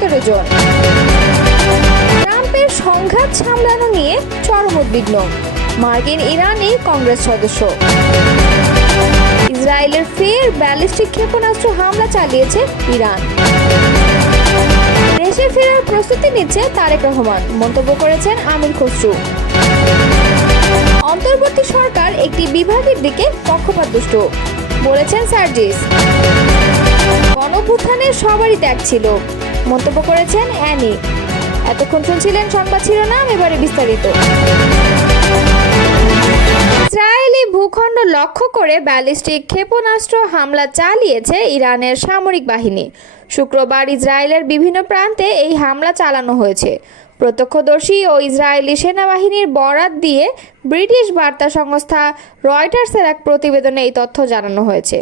জন। ট্রাম্পের সংঘাত সামলানো নিয়ে চরম উদ্বিগ্ন মার্কিন ইরানি কংগ্রেস সদস্য। ইসরায়েলের ফের ব্যালিস্টিক ক্ষেপণাস্ত্র হামলা চালিয়েছে ইরান। দেশে ফেরার প্রস্তুতি নিচ্ছে তারেক রহমান, মন্তব্য করেছেন আমির খসরু। অন্তর্বর্তী সরকার একটি বিভাগের দিকে পক্ষপাতদুষ্ট, বলেছেন সার্জিস। গণঅভ্যুত্থানের সবারই ত্যাগ ছিল, মন্তব্য করেছেন অ্যানি। এতক্ষণ শুনছিলেন সংবাদ শিরোনাম, এবারে বিস্তারিত। ইসরায়েলি ভূখণ্ড লক্ষ্য করে ব্যালিস্টিক ক্ষেপণাস্ত্র হামলা চালিয়েছে ইরানের সামরিক বাহিনী। শুক্রবার ইসরায়েলের বিভিন্ন প্রান্তে এই হামলা চালানো হয়েছে। প্রত্যক্ষদর্শী ও ইসরায়েলি সেনাবাহিনীর বরাত দিয়ে ব্রিটিশ বার্তা সংস্থা রয়টার্সের এক প্রতিবেদনে এই তথ্য জানানো হয়েছে।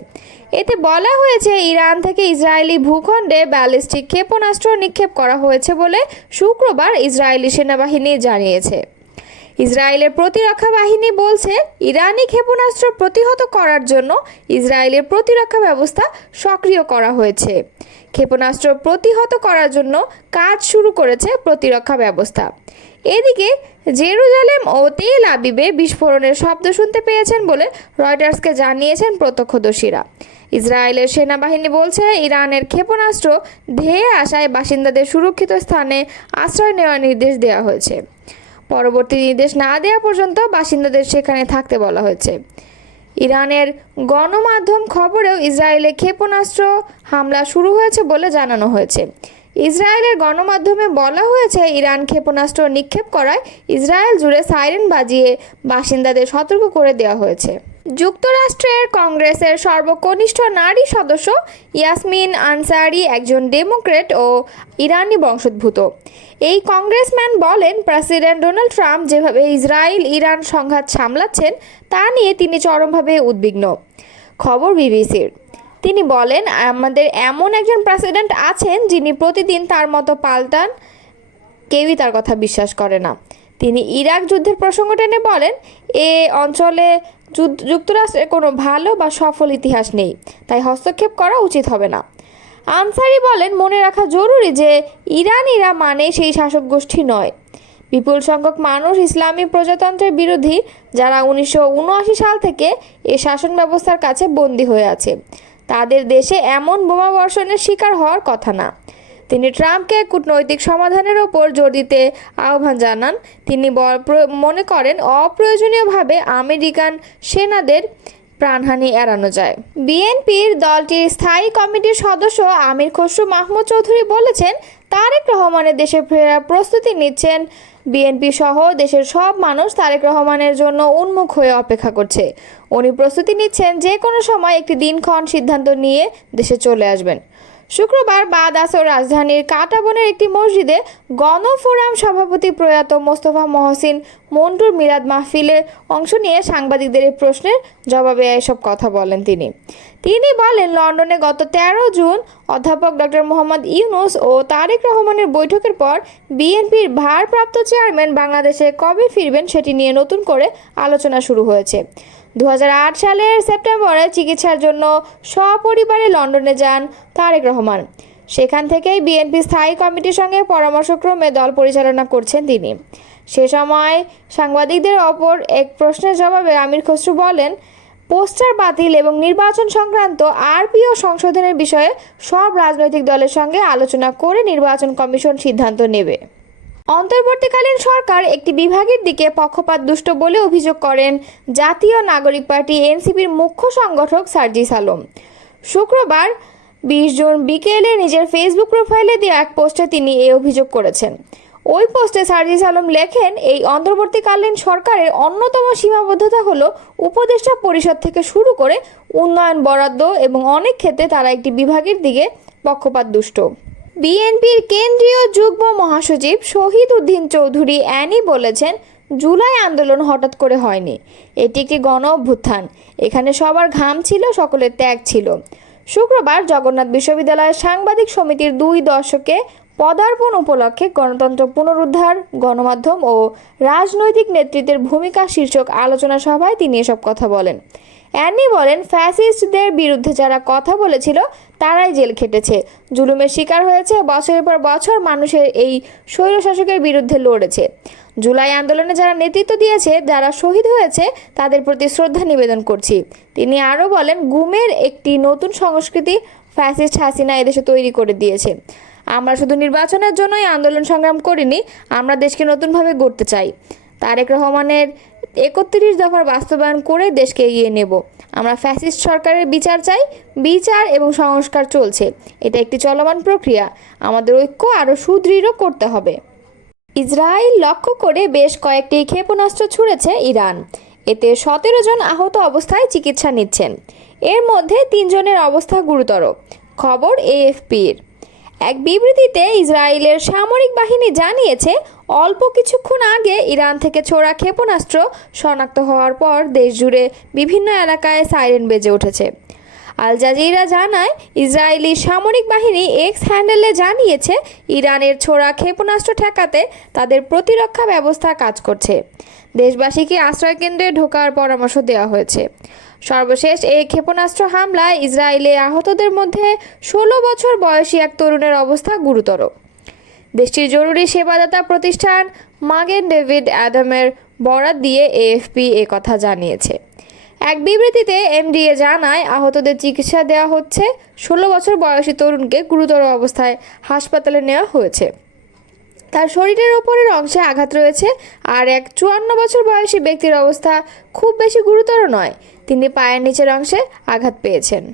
এতে বলা হয়েছে, ইরান থেকে ইসরায়েলি ভূখণ্ডে ব্যালিস্টিক ক্ষেপণাস্ত্র নিক্ষেপ করা হয়েছে বলে শুক্রবার ইসরায়েলি সেনাবাহিনী জানিয়েছে। ইসরায়েলের প্রতিরক্ষা বাহিনী বলছে, ইরানি ক্ষেপণাস্ত্র প্রতিহত করার জন্য ইসরায়েলের প্রতিরক্ষা ব্যবস্থা সক্রিয় করা হয়েছে। ক্ষেপণাস্ত্র প্রতিহত করার জন্য কাজ শুরু করেছে প্রতিরক্ষা ব্যবস্থা। এদিকে জেরুজালেম ও তেল আবিবে বিস্ফোরণের শব্দ শুনতে পেয়েছেন বলে রয়টার্সকে জানিয়েছেন প্রত্যক্ষদর্শীরা। ইসরায়েলের সেনাবাহিনী বলছে, ইরানের ক্ষেপণাস্ত্র ধেয়ে আসায় বাসিন্দাদের সুরক্ষিত স্থানে আশ্রয় নেওয়ার নির্দেশ দেওয়া হয়েছে। পরবর্তী নির্দেশ না দেওয়া পর্যন্ত বাসিন্দাদের সেখানে থাকতে বলা হয়েছে। ইরানের গণমাধ্যম খবরেও ইসরায়েলে ক্ষেপণাস্ত্র হামলা শুরু হয়েছে বলে জানানো হয়েছে। ইসরায়েলের গণমাধ্যমে বলা হয়েছে, ইরান ক্ষেপণাস্ত্র নিক্ষেপ করায় ইসরায়েল জুড়ে সাইরেন বাজিয়ে বাসিন্দাদের সতর্ক করে দেওয়া হয়েছে। যুক্তরাষ্ট্রের কংগ্রেসের সর্বকনিষ্ঠ নারী সদস্য ইয়াসমিন আনসারি একজন ডেমোক্রেট ও ইরানি বংশোদ্ভূত। এই কংগ্রেসম্যান বলেন, প্রেসিডেন্ট ডোনাল্ড ট্রাম্প যেভাবে ইসরায়েল ইরান সংঘাত সামলাচ্ছেন তা নিয়ে তিনি চরমভাবে উদ্বিগ্ন। খবর বিবিসির। তিনি বলেন, আমাদের এমন একজন প্রেসিডেন্ট আছেন যিনি প্রতিদিন তার মতো পাল্টান, কেউই তার কথা বিশ্বাস করে না। তিনি ইরাক যুদ্ধের প্রসঙ্গ টেনে বলেন, এ অঞ্চলে যুক্তরাষ্ট্রের কোনো ভালো বা সফল ইতিহাস নেই, তাই হস্তক্ষেপ করা উচিত হবে না। আনসারি বলেন, মনে রাখা জরুরি যে ইরানিরা মানে সেই শাসক গোষ্ঠী নয়। বিপুল সংখ্যক মানুষ ইসলামী প্রজাতন্ত্রের বিরোধী, যারা 1979 সাল থেকে এ শাসন ব্যবস্থার কাছে বন্দী হয়ে আছে। তাদের দেশে এমন বোমা বর্ষণের শিকার হওয়ার কথা না। তিনি ট্রাম্পকে কূটনৈতিক সমাধানের ওপর জোর দিতে আহ্বান জানান। তিনি মনে করেন, অপ্রয়োজনীয়ভাবে আমেরিকান সেনাদের প্রাণহানি এড়ানো যায়। বিএনপির দলটির স্থায়ী কমিটির সদস্য আমির খসরু মাহমুদ চৌধুরী বলেছেন, তারেক রহমানের দেশে ফেরার প্রস্তুতি নিচ্ছেন। বিএনপি সহ দেশের সব মানুষ তারেক রহমানের জন্য উন্মুখ হয়ে অপেক্ষা করছে। উনি প্রস্তুতি নিচ্ছেন, যে কোনো সময় একটি দিনক্ষণ সিদ্ধান্ত নিয়ে দেশে চলে আসবেন। শুক্রবার বাদ আসর রাজধানীর কাঁটাবনের একটি মসজিদে গণফোরাম সভাপতি প্রয়াত মোস্তফা মহসিন মন্টুর মিলাদ মাহফিলে অংশ নিয়ে সাংবাদিকদের এই প্রশ্নের জবাবে এসব কথা বলেন তিনি বলেন, লন্ডনে গত 13 জুন অধ্যাপক ডক্টর মোহাম্মদ ইউনূস ও তারেক রহমানের বৈঠকের পর বিএনপির ভারপ্রাপ্ত চেয়ারম্যান বাংলাদেশে কবে ফিরবেন সেটি নিয়ে নতুন করে আলোচনা শুরু হয়েছে। 2008 সালের সেপ্টেম্বরে চিকিৎসার জন্য সপরিবারে লন্ডনে যান তারেক রহমান। সেখান থেকেই বিএনপি স্থায়ী কমিটির সঙ্গে পরামর্শক্রমে দল পরিচালনা করছেন তিনি। সে সময় সাংবাদিকদের অপর এক প্রশ্নের জবাবে আমির খসরু বলেন, পোস্টার বাতিল এবং নির্বাচন সংক্রান্ত আরপিও সংশোধনের বিষয়ে সব রাজনৈতিক দলের সঙ্গে আলোচনা করে নির্বাচন কমিশন সিদ্ধান্ত নেবে। অন্তর্বর্তীকালীন সরকার একটি বিভাগের দিকে পক্ষপাতদুষ্ট বলে অভিযোগ করেন জাতীয় নাগরিক পার্টি এনসিপির মুখ্য সংগঠক সার্জিস আলম। শুক্রবার 20 জুন বিকেলে নিজের ফেসবুক প্রোফাইলে দেওয়া এক পোস্টে তিনি এই অভিযোগ করেছেন। ওই পোস্টে সার্জিস আলম লেখেন, এই অন্তর্বর্তীকালীন সরকারের অন্যতম সীমাবদ্ধতা হলো উপদেষ্টা পরিষদ থেকে শুরু করে উন্নয়ন বরাদ্দ এবং অনেক ক্ষেত্রে তারা একটি বিভাগের দিকে পক্ষপাতদুষ্ট। বিএনপির কেন্দ্রীয় যুগ্ম মহাসচিব শহীদ উদ্দিন চৌধুরী অ্যানি বলেছেন, জুলাই আন্দোলন হঠাৎ করে হয়নি, এটি একটি গণ অভ্যুত্থান। এখানে সবার ঘাম ছিল, সকলের ত্যাগ ছিল। শুক্রবার জগন্নাথ বিশ্ববিদ্যালয়ের সাংবাদিক সমিতির 2 দশকে পদার্পণ উপলক্ষে গণতন্ত্র পুনরুদ্ধার, গণমাধ্যম ও রাজনৈতিক নেতৃত্বের ভূমিকা শীর্ষক আলোচনা সভায় তিনি এসব কথা বলেন। অ্যানি বলেন, ফ্যাসিস্টদের বিরুদ্ধে যারা কথা বলেছিল তারাই জেল খেটেছে, জুলুমের শিকার হয়েছে, বছরের পর বছর মানুষের এই স্বৈরশাসকের বিরুদ্ধে লড়েছে। জুলাই আন্দোলনে যারা নেতৃত্ব দিয়েছে, যারা শহীদ হয়েছে, তাদের প্রতি শ্রদ্ধা নিবেদন করছি। তিনি আরও বলেন, গুমের একটি নতুন সংস্কৃতি ফ্যাসিস্ট হাসিনা এদেশে তৈরি করে দিয়েছে। আমরা শুধু নির্বাচনের জন্যই আন্দোলন সংগ্রাম করিনি, আমরা দেশকে নতুনভাবে গড়তে চাই। তারেক রহমানের ৩১ দফার বাস্তবায়ন করে দেশকে এগিয়ে নেব। আমরা ফ্যাসিস্ট সরকারের বিচার চাই, বিচার এবং সংস্কার চলছে। এটা একটি চলমান প্রক্রিয়া, আমাদের ঐক্য আরও সুদৃঢ় করতে হবে। ইসরায়েল লক্ষ্য করে বেশ কয়েকটি ক্ষেপণাস্ত্র ছুড়েছে ইরান। এতে ১৭ জন আহত অবস্থায় চিকিৎসা নিচ্ছেন। এর মধ্যে ৩ জনের অবস্থা গুরুতর। খবর এএফপির। এক বিবৃতিতে ইসরায়েলের সামরিক বাহিনী জানিয়েছে, অল্প কিছুক্ষণ আগে ইরান থেকে ছোড়া ক্ষেপণাস্ত্র শনাক্ত হওয়ার পর দেশজুড়ে বিভিন্ন এলাকায় সাইরেন বেজে উঠেছে। আল জাজিরা জানায়, ইসরায়েলি সামরিক বাহিনী এক্স হ্যান্ডেলে জানিয়েছে, ইরানের ছোড়া ক্ষেপণাস্ত্র ঠেকাতে তাদের প্রতিরক্ষা ব্যবস্থা কাজ করছে। দেশবাসীকে আশ্রয়কেন্দ্রে ঢোকার পরামর্শ দেওয়া হয়েছে। সর্বশেষ এই ক্ষেপণাস্ত্র হামলায় ইসরায়েলে আহতদের মধ্যে ১৬ বছর বয়সী এক তরুণের অবস্থা গুরুতর। দেশটির জরুরি সেবাদাতা প্রতিষ্ঠান মাগেন ডেভিড অ্যাডামের বরাত দিয়ে এএফপি কথা জানিয়েছে। এক বিবৃতিতে এমডিএ জানায়, আহতদের চিকিৎসা দেওয়া হচ্ছে। ১৬ বছর বয়সী তরুণকে গুরুতর অবস্থায় হাসপাতালে নেওয়া হয়েছে। তার শরীরের ওপরের অংশে আঘাত রয়েছে। আর এক ৫৪ বছর বয়সী ব্যক্তির অবস্থা খুব বেশি গুরুতর নয়, তিনি পায়ের নিচের অংশে আঘাত পেয়েছেন।